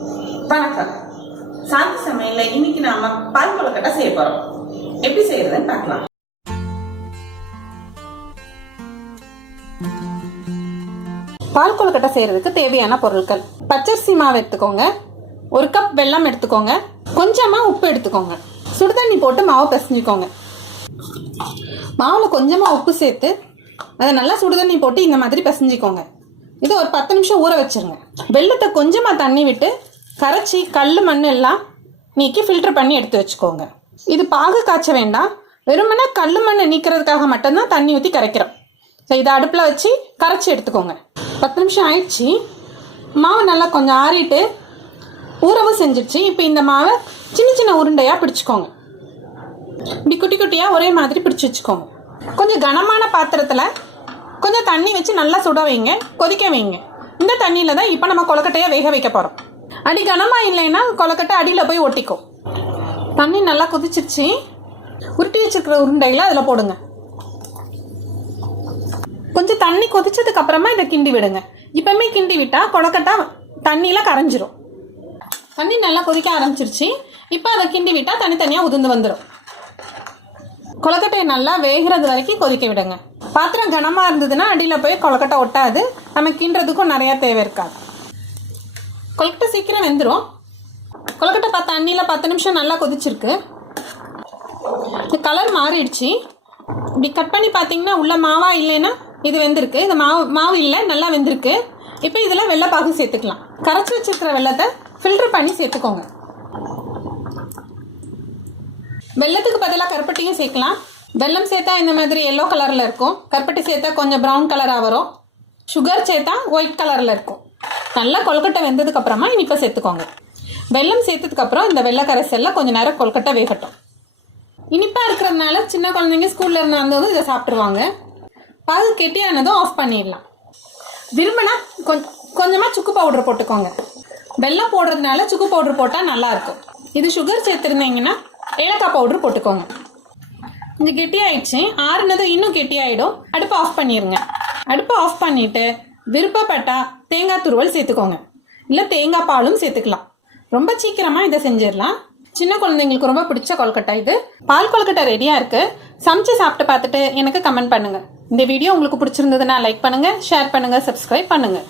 வணக்கம். சாந்தி சமையல்ல இன்னைக்கு நாம பால் கொழுக்கட்டை செய்ய போறோம். எப்படி செய்யறதுன்னு பார்க்கலாம். பால் கொழுக்கட்டை செய்யறதுக்கு தேவையான பொருட்கள்: பச்சரிசி மாவு எடுத்துக்கோங்க, 1 கப் வெல்லம் எடுத்துக்கோங்க, கொஞ்சமா உப்பு எடுத்துக்கோங்க, சுடுதண்ணி போட்டு மாவு பிசைஞ்சுக்கோங்க. மாவுல கொஞ்சமா உப்பு சேர்த்து அதை நல்லா சுடுதண்ணி போட்டு இந்த மாதிரி பிசைஞ்சிக்கோங்க. இது ஒரு 10 நிமிஷம் ஊற வச்சிருங்க. வெல்லத்தை கொஞ்சமா தண்ணி விட்டு கரைச்சி கல் மண் எல்லாம் நீக்கி ஃபில்டர் பண்ணி எடுத்து வச்சுக்கோங்க. இது பாகு காய்ச்ச வேண்டாம், வெறுமனே கல் மண்ணை நீக்கிறதுக்காக மட்டும்தான் தண்ணி ஊற்றி கரைக்கிறோம். ஸோ இதை அடுப்பில் வச்சு கரைச்சி எடுத்துக்கோங்க. 10 நிமிஷம் ஆயிடுச்சு. மாவு நல்லா கொஞ்சம் ஆறிட்டு ஊறவும் செஞ்சிடுச்சு. இப்போ இந்த மாவை சின்ன சின்ன உருண்டையாக பிடிச்சிக்கோங்க. இப்படி குட்டி குட்டியாக ஒரே மாதிரி பிடிச்சி வச்சுக்கோங்க. கொஞ்சம் கனமான பாத்திரத்தில் கொஞ்சம் தண்ணி வச்சு நல்லா சுட வைங்க, கொதிக்க வைங்க. இந்த தண்ணியில் தான் இப்போ நம்ம கொழுக்கட்டையை வேக வைக்க போகிறோம். அடி கனமாக இல்லைன்னா கொழுக்கட்டை அடியில் போய் ஒட்டிக்கும். தண்ணி நல்லா கொதிச்சிருச்சு. உருட்டி வச்சுருக்கிற உருண்டைகளை அதில் போடுங்க. கொஞ்சம் தண்ணி கொதிச்சதுக்கு அப்புறமா இதை கிண்டி விடுங்க. இப்போமே கிண்டி விட்டால் கொழுக்கட்டை தண்ணியில் கரைஞ்சிரும். தண்ணி நல்லா கொதிக்க ஆரம்பிச்சிருச்சு. இப்போ அதை கிண்டி விட்டால் தனித்தனியாக உதிர்ந்து வந்துடும். கொழுக்கட்டையை நல்லா வேகிறது வரைக்கும் கொதிக்க விடுங்க. பாத்திரம் கனமாக இருந்ததுன்னா அடியில் போய் கொழுக்கட்டை ஒட்டாது, நம்ம கிண்டுறதுக்கும் நிறையா தேவை இருக்காது. கொழுக்கட்டை சீக்கிரம் வெந்துடும். கொழுக்கட்டை தண்ணியில் 10 நிமிஷம் நல்லா கொதிச்சிருக்கு. இந்த கலர் மாறிடுச்சு. இப்படி கட் பண்ணி பார்த்தீங்கன்னா உள்ள மாவா இல்லைன்னா இது வெந்திருக்கு. இது மாவு இல்லை, நல்லா வெந்திருக்கு. இப்போ இதில் வெள்ளைப்பாகு சேர்த்துக்கலாம். கரைச்சி வச்சிருக்கிற வெள்ளத்தை ஃபில்டர் பண்ணி சேர்த்துக்கோங்க. வெள்ளத்துக்கு பதிலாக கருப்பட்டியும் சேர்க்கலாம். வெல்லம் சேர்த்தா இந்த மாதிரி எல்லோ கலரில் இருக்கும், கருப்பட்டி சேர்த்தா கொஞ்சம் ப்ரௌன் கலராக வரும், சுகர் சேர்த்தா ஒயிட் கலரில் இருக்கும். நல்லா கொழுக்கட்டை வெந்ததுக்கப்புறமா இனிப்பை சேர்த்துக்கோங்க. வெல்லம் சேர்த்ததுக்கப்புறம் இந்த வெள்ளை கரைசலில் கொஞ்சம் நேரம் கொழுக்கட்டை வேகட்டும். இனிப்பாக இருக்கிறதுனால சின்ன குழந்தைங்க ஸ்கூலில் இருந்ததும் இதை சாப்பிட்ருவாங்க. பாகு கெட்டியானதும் ஆஃப் பண்ணிடலாம். விரும்பினா கொஞ்சமாக சுக்கு பவுடர் போட்டுக்கோங்க. வெல்லம் போடுறதுனால சுக்கு பவுடர் போட்டால் நல்லாயிருக்கும். இது சுகர் சேர்த்துருந்தீங்கன்னா ஏலக்காய் பவுடர் போட்டுக்கோங்க. கொஞ்சம் கெட்டியாயிடுச்சு. ஆறுனதும் இன்னும் கெட்டியாயிடும். அடுப்பை ஆஃப் பண்ணிடுங்க. அடுப்பை ஆஃப் பண்ணிவிட்டு விருப்பப்பட்டால் தேங்காய் துருவல் சேர்த்துக்கோங்க, இல்லை தேங்காய் பாலும் சேர்த்துக்கலாம். ரொம்ப சீக்கிரமாக இதை செஞ்சிடலாம். சின்ன குழந்தைங்களுக்கு ரொம்ப பிடிச்ச கொழுக்கட்டை இது. பால் கொழுக்கட்டை ரெடியாக இருக்குது. சமைச்சு சாப்பிட்டு பார்த்துட்டு எனக்கு கமெண்ட் பண்ணுங்கள். இந்த வீடியோ உங்களுக்கு பிடிச்சிருந்ததுன்னா லைக் பண்ணுங்கள், ஷேர் பண்ணுங்கள், சப்ஸ்கிரைப் பண்ணுங்கள்.